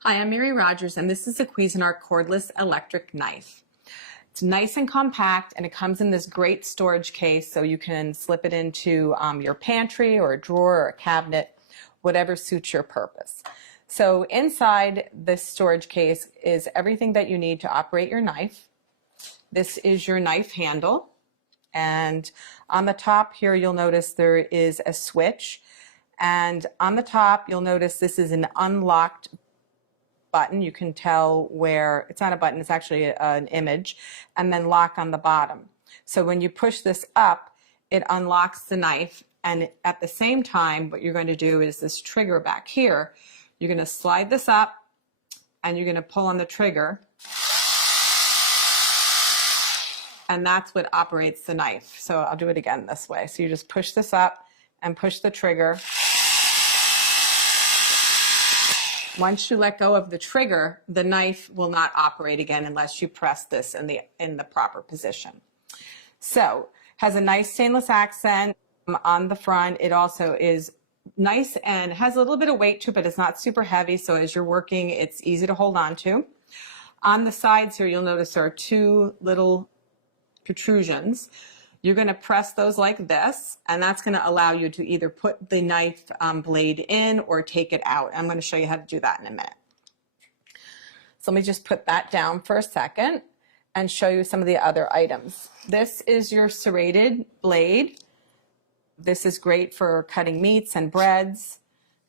Hi, I'm Mary Rogers, and this is a Cuisinart cordless electric knife. It's nice and compact, and it comes in this great storage case, so you can slip it into your pantry or a drawer or a cabinet, whatever suits your purpose. So inside this storage case is everything that you need to operate your knife. This is your knife handle, and on the top here you'll notice there is a switch, and on the top you'll notice this is an unlocked button. You can tell where it's not a button, it's actually an image, and then lock on the bottom. So when you push this up, it unlocks the knife, and at the same time what you're going to do is this trigger back here, you're going to slide this up and you're going to pull on the trigger, and that's what operates the knife. So I'll do it again this way. So you just push this up and push the trigger. Once you let go of the trigger, the knife will not operate again unless you press this in the proper position. So, has a nice stainless accent on the front. It also is nice and has a little bit of weight to it, but it's not super heavy, so as you're working, it's easy to hold on to. On the sides here, you'll notice there are two little protrusions. You're going to press those like this, and that's going to allow you to either put the knife blade in or take it out. I'm going to show you how to do that in a minute. So let me just put that down for a second and show you some of the other items. This is your serrated blade. This is great for cutting meats and breads.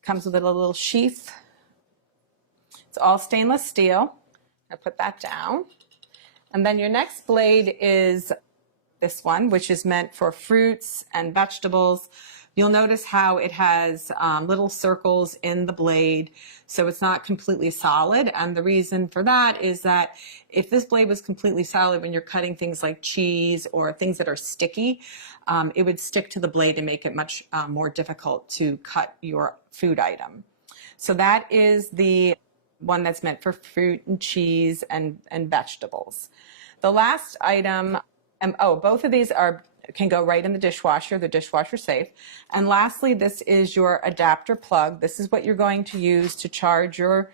Comes with a little sheath. It's all stainless steel. I'll put that down. And then your next blade is this one, which is meant for fruits and vegetables. You'll notice how it has little circles in the blade, so it's not completely solid. And the reason for that is that if this blade was completely solid when you're cutting things like cheese or things that are sticky, it would stick to the blade and make it much more difficult to cut your food item. So that is the one that's meant for fruit and cheese and vegetables. The last item, both of these can go right in the dishwasher. They're dishwasher safe. And lastly, this is your adapter plug. This is what you're going to use to charge your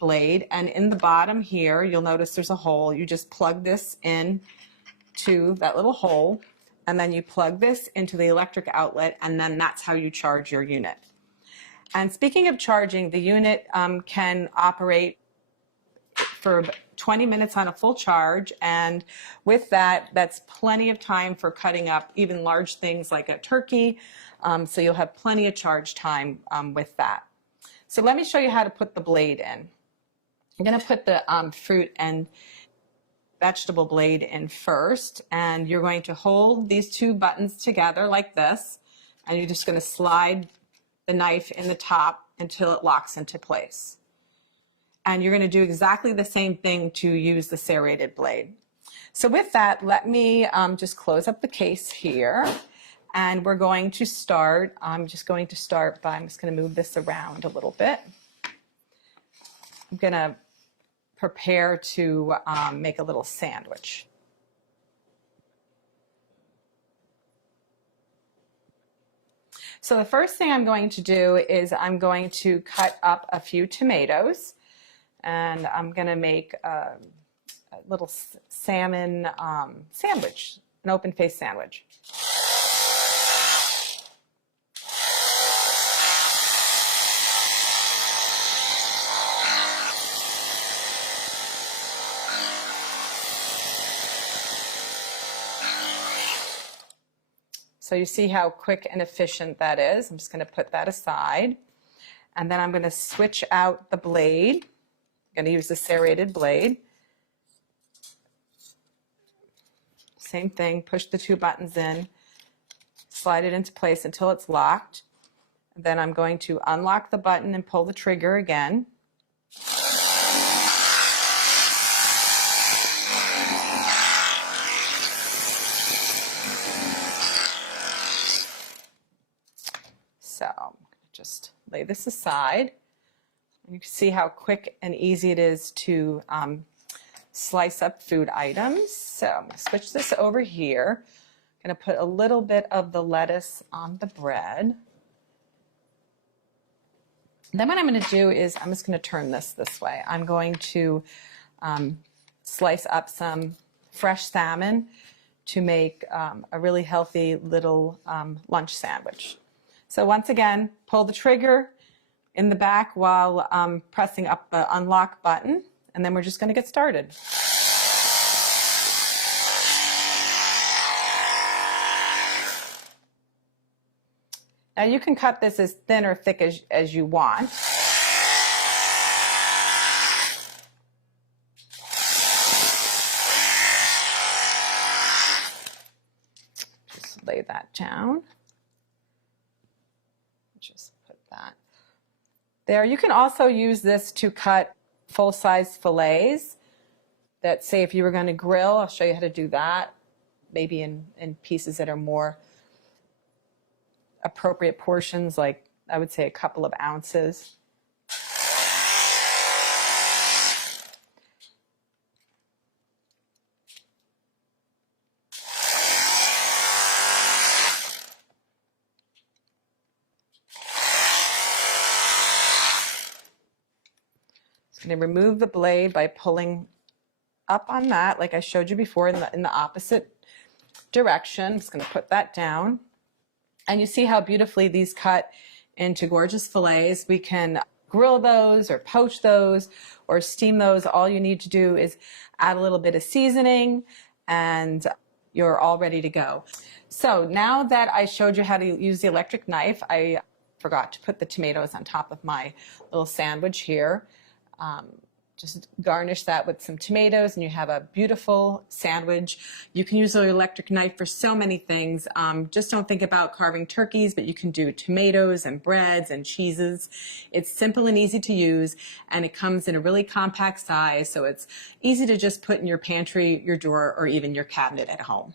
blade. And in the bottom here, you'll notice there's a hole. You just plug this in to that little hole, and then you plug this into the electric outlet, and then that's how you charge your unit. And speaking of charging, the unit can operate for 20 minutes on a full charge, and with that, that's plenty of time for cutting up even large things like a turkey, so you'll have plenty of charge time with that. So let me show you how to put the blade in. I'm going to put the fruit and vegetable blade in first, and you're going to hold these two buttons together like this, and you're just going to slide the knife in the top until it locks into place. And you're going to do exactly the same thing to use the serrated blade. So with that, let me just close up the case here, and we're going to start. I'm just going to move this around a little bit. I'm going to prepare to make a little sandwich. So the first thing I'm going to do is I'm going to cut up a few tomatoes. And I'm going to make a little salmon sandwich, an open-faced sandwich. So you see how quick and efficient that is. I'm just going to put that aside. And then I'm going to switch out the blade. I'm going to use the serrated blade. Same thing, push the two buttons in, slide it into place until it's locked. Then I'm going to unlock the button and pull the trigger again. So I'm going to just lay this aside. You can see how quick and easy it is to slice up food items. So I'm going to switch this over here. I'm going to put a little bit of the lettuce on the bread. Then what I'm going to do is I'm just going to turn this way. I'm going to slice up some fresh salmon to make a really healthy little lunch sandwich. So once again, pull the trigger in the back while pressing up the unlock button, and then we're just going to get started. Now you can cut this as thin or thick as you want. Just lay that down. Just put that there. You can also use this to cut full-size fillets that, say, if you were going to grill, I'll show you how to do that, maybe in pieces that are more appropriate portions, like I would say a couple of ounces. I'm going to remove the blade by pulling up on that, like I showed you before, in the opposite direction. I'm just going to put that down. And you see how beautifully these cut into gorgeous fillets. We can grill those or poach those or steam those. All you need to do is add a little bit of seasoning and you're all ready to go. So now that I showed you how to use the electric knife, I forgot to put the tomatoes on top of my little sandwich here. Just garnish that with some tomatoes and you have a beautiful sandwich. You can use the electric knife for so many things. Just don't think about carving turkeys, but you can do tomatoes and breads and cheeses. It's simple and easy to use, and it comes in a really compact size, so it's easy to just put in your pantry, your drawer, or even your cabinet at home.